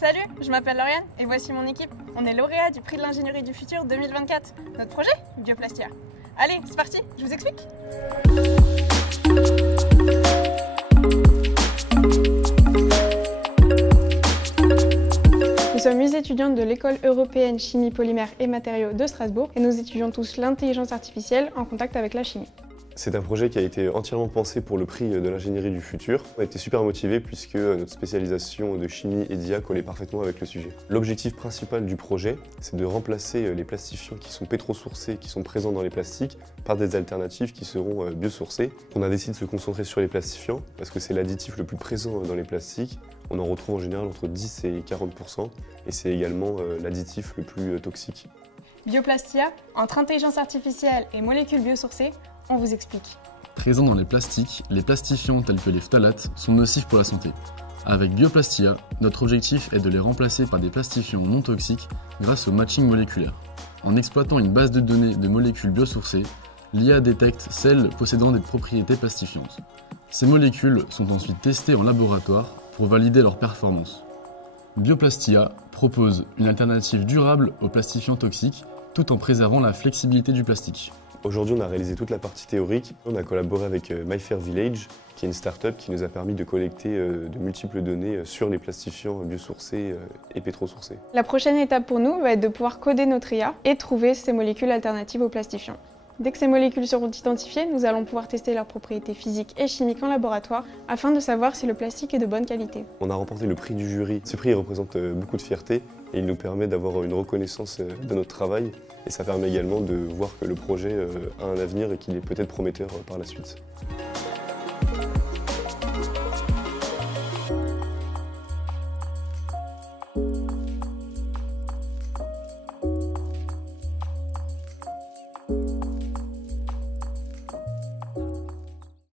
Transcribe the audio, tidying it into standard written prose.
Salut, je m'appelle Lauriane et voici mon équipe. On est lauréat du prix de l'ingénierie du futur 2024. Notre projet, Bioplastia. Allez, c'est parti, je vous explique. Nous sommes 8 étudiantes de l'école européenne chimie polymères et matériaux de Strasbourg et nous étudions tous l'intelligence artificielle en contact avec la chimie. C'est un projet qui a été entièrement pensé pour le prix de l'ingénierie du futur. On a été super motivés puisque notre spécialisation de chimie et d'IA collait parfaitement avec le sujet. L'objectif principal du projet, c'est de remplacer les plastifiants qui sont pétrosourcés, qui sont présents dans les plastiques, par des alternatives qui seront biosourcées. On a décidé de se concentrer sur les plastifiants parce que c'est l'additif le plus présent dans les plastiques. On en retrouve en général entre 10 et 40% et c'est également l'additif le plus toxique. Bioplastia, entre intelligence artificielle et molécules biosourcées, on vous explique. Présents dans les plastiques, les plastifiants tels que les phtalates sont nocifs pour la santé. Avec Bioplastia, notre objectif est de les remplacer par des plastifiants non toxiques grâce au matching moléculaire. En exploitant une base de données de molécules biosourcées, l'IA détecte celles possédant des propriétés plastifiantes. Ces molécules sont ensuite testées en laboratoire pour valider leur performance. Bioplastia propose une alternative durable aux plastifiants toxiques tout en préservant la flexibilité du plastique. Aujourd'hui, on a réalisé toute la partie théorique. On a collaboré avec MyFair Village, qui est une start-up qui nous a permis de collecter de multiples données sur les plastifiants biosourcés et pétrosourcés. La prochaine étape pour nous va être de pouvoir coder notre IA et trouver ces molécules alternatives aux plastifiants. Dès que ces molécules seront identifiées, nous allons pouvoir tester leurs propriétés physiques et chimiques en laboratoire afin de savoir si le plastique est de bonne qualité. On a remporté le prix du jury. Ce prix représente beaucoup de fierté et il nous permet d'avoir une reconnaissance de notre travail. Et ça permet également de voir que le projet a un avenir et qu'il est peut-être prometteur par la suite.